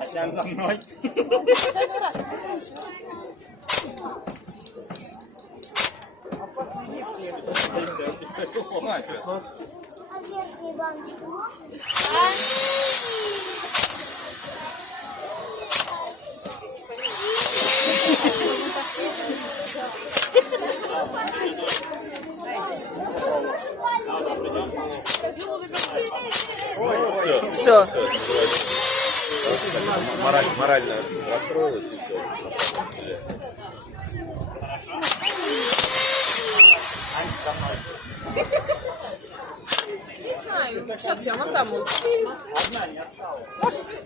А сейчас за мной. А верхней баночки можно? Все. Морально расстроилась и все. Не знаю. Сейчас я вон там. Одна не осталась.